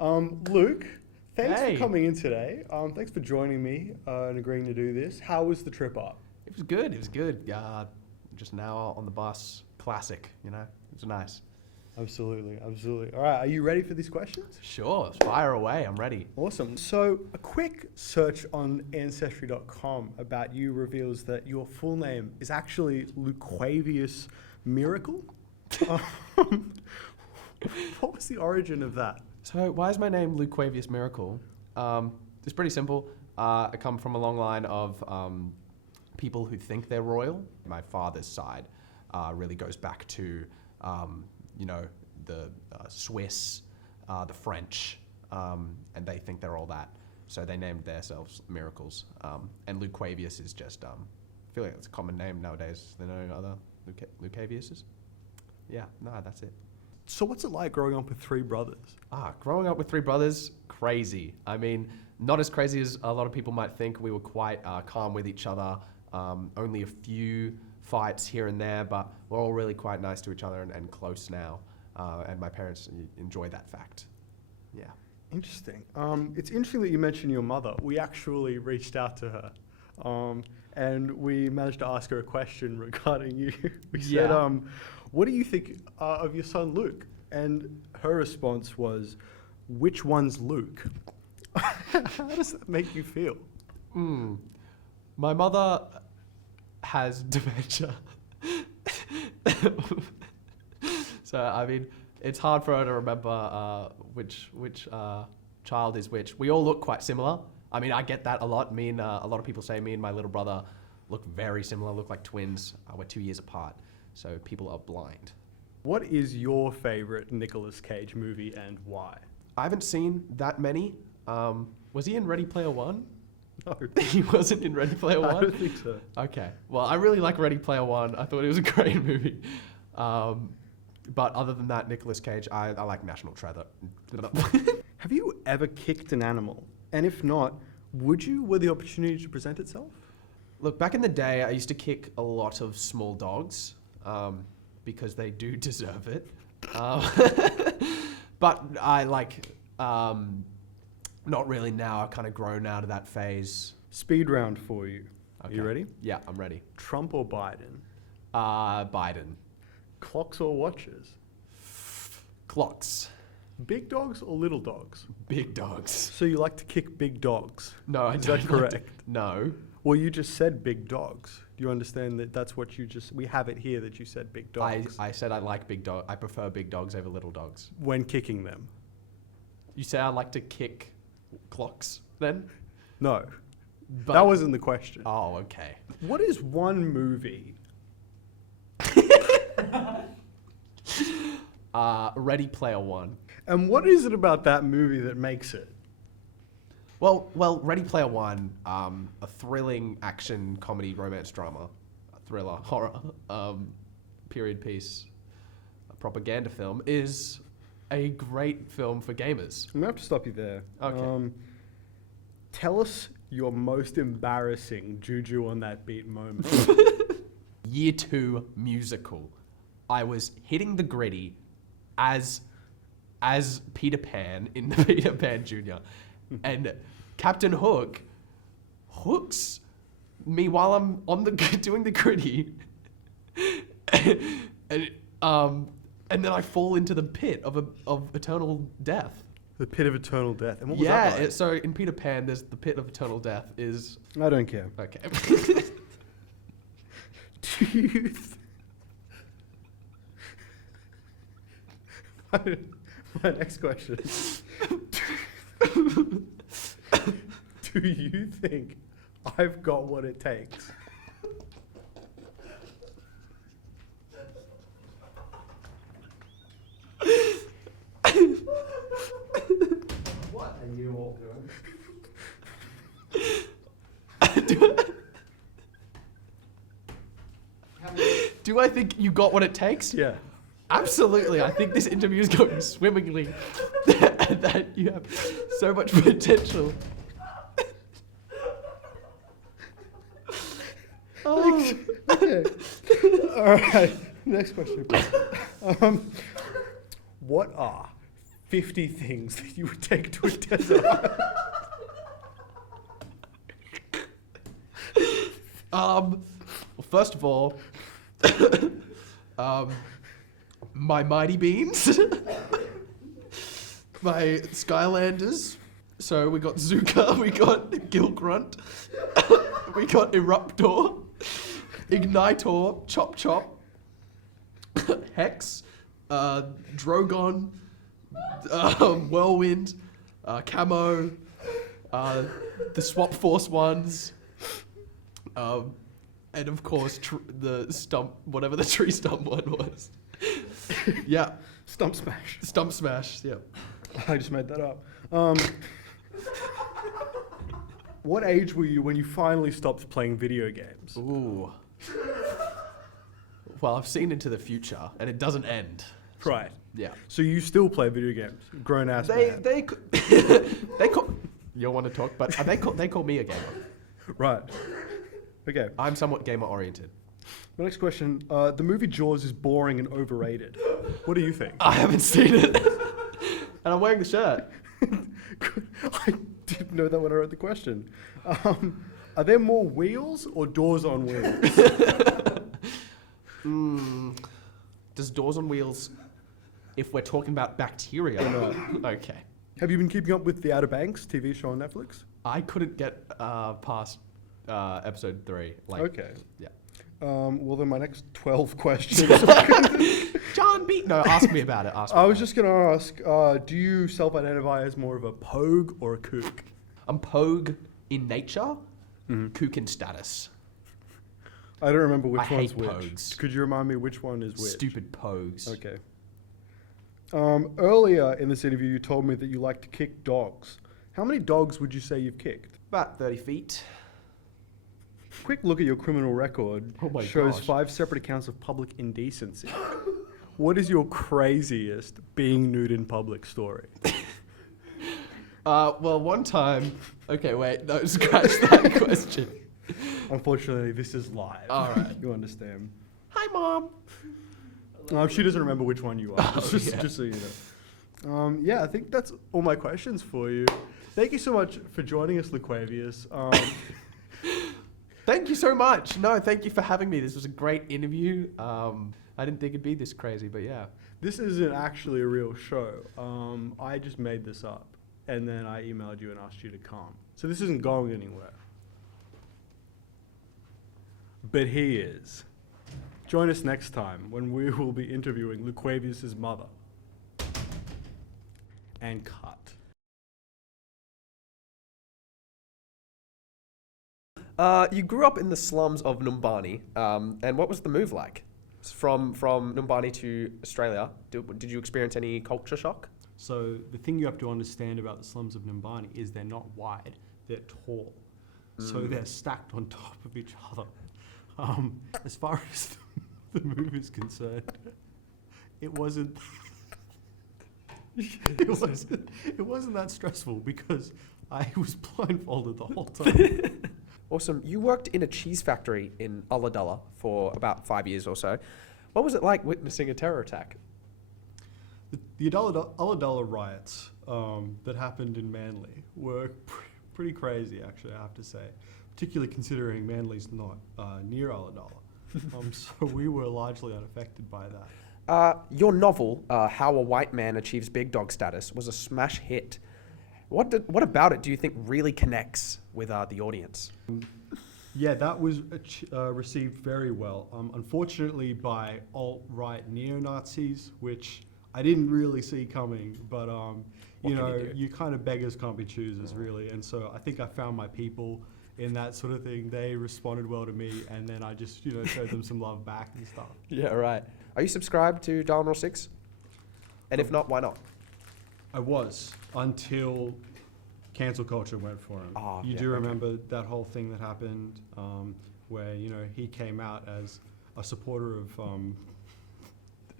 Luke, thanks Hey. for coming in today. Thanks for joining me and agreeing to do this. How was the trip up? It was good. It was good. Just now on the bus. Classic, It was nice. Absolutely. All right, are you ready for these questions? Sure. Fire away. I'm ready. Awesome. So, a quick search on Ancestry.com about you reveals that your full name is actually Luquavius Miracle. What was the origin of that? So why is my name Luquavius Miracle? It's pretty simple. I come from a long line of people who think they're royal. My father's side really goes back to, the Swiss, the French, and they think they're all that. So they named themselves Miracles. And Luquavius is just, I feel like it's a common name nowadays. There are no other Luquaviuses. Yeah, no, that's it. So, what's it like growing up with three brothers? Growing up with three brothers, crazy. I mean, not as crazy as a lot of people might think. We were quite calm with each other. Only a few fights here and there, but we're all really quite nice to each other and close now. And my parents enjoy that fact. Yeah. Interesting. It's interesting that you mentioned your mother. We actually reached out to her, and we managed to ask her a question regarding you. We said, what do you think of your son Luke? And her response was, which one's Luke? How does that make you feel? My mother has dementia. So, I mean, it's hard for her to remember which child is which. We all look quite similar. I mean, I get that a lot. Me and a lot of people say me and my little brother look very similar, look like twins. We're 2 years apart, so people are blind. What is your favorite Nicolas Cage movie and why? I haven't seen that many. Was he in Ready Player One? No. He wasn't in Ready Player One? I don't think so. Okay. Well, I really like Ready Player One. I thought it was a great movie. But other than that, Nicolas Cage, I like National Treasure. Have you ever kicked an animal? And if not, would you, were the opportunity to present itself? Look, back in the day, I used to kick a lot of small dogs because they do deserve it. But I not really now. I've kind of grown out of that phase. Speed round for you. Okay. Are you ready? Yeah, I'm ready. Trump or Biden? Biden. Clocks or watches? Clocks. Big dogs or little dogs? Big dogs. So you like to kick big dogs? No, I Is don't. that correct? No. Well, you just said big dogs. Do you understand that that's what you just... We have it here that you said big dogs. I said I like big dog. I prefer big dogs over little dogs. When kicking them? You say I like to kick clocks then? No. But That wasn't the question. Oh, okay. What is one movie... Ready Player One. And what is it about that movie that makes it? Well, Ready Player One, a thrilling action comedy romance drama, a thriller, horror, period piece, a propaganda film, is a great film for gamers. I'm going to have to stop you there. Okay. Tell us your most embarrassing Juju on that beat moment. Year 2 musical. I was hitting the gritty as Peter Pan in the Peter Pan Jr. And Captain Hook hooks me while I'm on the doing the gritty, and then I fall into the pit of eternal death. The Pit of Eternal Death. And what was that like? So in Peter Pan, there's the pit of eternal death. Is I don't care. okay. Do you... My next question. Do you think I've got what it takes? What are you all doing? Do I think you got what it takes? Yeah. Absolutely. I think this interview is going swimmingly. That you have so much potential. Oh. Okay. All right. Next question. What are 50 things that you would take to a desert. Well, first of all, my mighty beans, my Skylanders. So we got Zuka, we got Gilgrunt, we got Eruptor, Ignitor, Chop Chop, Hex, Drogon, Whirlwind, Camo, the Swap Force ones, and of course the stump, whatever the tree stump one was. Yeah. Stump Smash. Stump Smash, yeah. I just made that up. What age were you when you finally stopped playing video games? Ooh. Well, I've seen into the future, and it doesn't end. Right. Yeah. So you still play video games, grown ass man. They call. You want to talk, but they call me a gamer. Right. Okay. I'm somewhat gamer oriented. The next question: the movie Jaws is boring and overrated. What do you think? I haven't seen it, and I'm wearing the shirt. I didn't know that when I read the question. Are there more wheels or doors on wheels? Does Doors on Wheels, if we're talking about bacteria? No. Okay. Have you been keeping up with The Outer Banks TV show on Netflix? I couldn't get past episode 3. Okay. Yeah. Well, then my next 12 questions. John B. No, ask me about it. I was just going to ask, do you self-identify as more of a pogue or a kook? I'm Pogue in nature, kook in status. I don't remember which I one's hate which. pogues. Could you remind me which one is which? Stupid Pogues. Okay. Earlier in this interview, you told me that you like to kick dogs. How many dogs would you say you've kicked? About 30 feet. Quick look at your criminal record Oh my shows gosh. 5 separate accounts of public indecency. What is your craziest being nude in public story? Well, one time... Okay, wait. No, scratch that question. Unfortunately, this is live. All right. You understand. Hi, Mom. She doesn't remember which one you are. Oh, just, yeah. just so you know. Yeah, I think that's all my questions for you. Thank you so much for joining us, Laquavius. Thank you so much. No, thank you for having me. This was a great interview. I didn't think it'd be this crazy, but yeah. This isn't actually a real show. I just made this up, and then I emailed you and asked you to come. So this isn't going anywhere. But he is. Join us next time when we will be interviewing Laquavius' mother. And cut. You grew up in the slums of Numbani, and what was the move like? From Numbani to Australia, did you experience any culture shock? So the thing you have to understand about the slums of Numbani is they're not wide, they're tall. So they're stacked on top of each other. As far as the move is concerned, it wasn't it wasn't that stressful because I was blindfolded the whole time. Awesome. You worked in a cheese factory in Ulladulla for about 5 years or so. What was it like witnessing a terror attack? The Ulladulla riots that happened in Manly were pretty crazy, actually, I have to say, particularly considering Manly's not near Ulladulla. So we were largely unaffected by that. Your novel, How a White Man Achieves Big Dog Status, was a smash hit. What about it do you think really connects with the audience? Yeah, that was received very well. Unfortunately, by alt-right neo-Nazis, which I didn't really see coming, but you kind of beggars can't be choosers, really. And so I think I found my people in that sort of thing. They responded well to me, and then I just showed them some love back and stuff. Yeah, right. Are you subscribed to DarwinRules6? And if not, why not? I was until cancel culture went for him. You do remember that whole thing that happened where he came out as a supporter of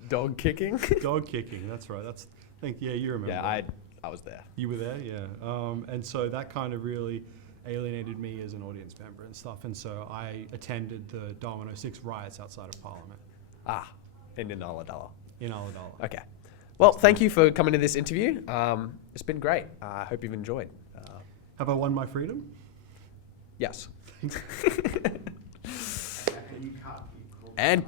Dog kicking? dog kicking. That's right. You remember. Yeah, I was there. You were there, yeah. And so that kind of really alienated me as an audience member and stuff. And so I attended the DarwinRules6 riots outside of Parliament. In Ulladulla. In Ulladulla. Okay. Well, thank you for coming to this interview. It's been great. I hope you've enjoyed. Have I won my freedom? Yes. And you can't be called. And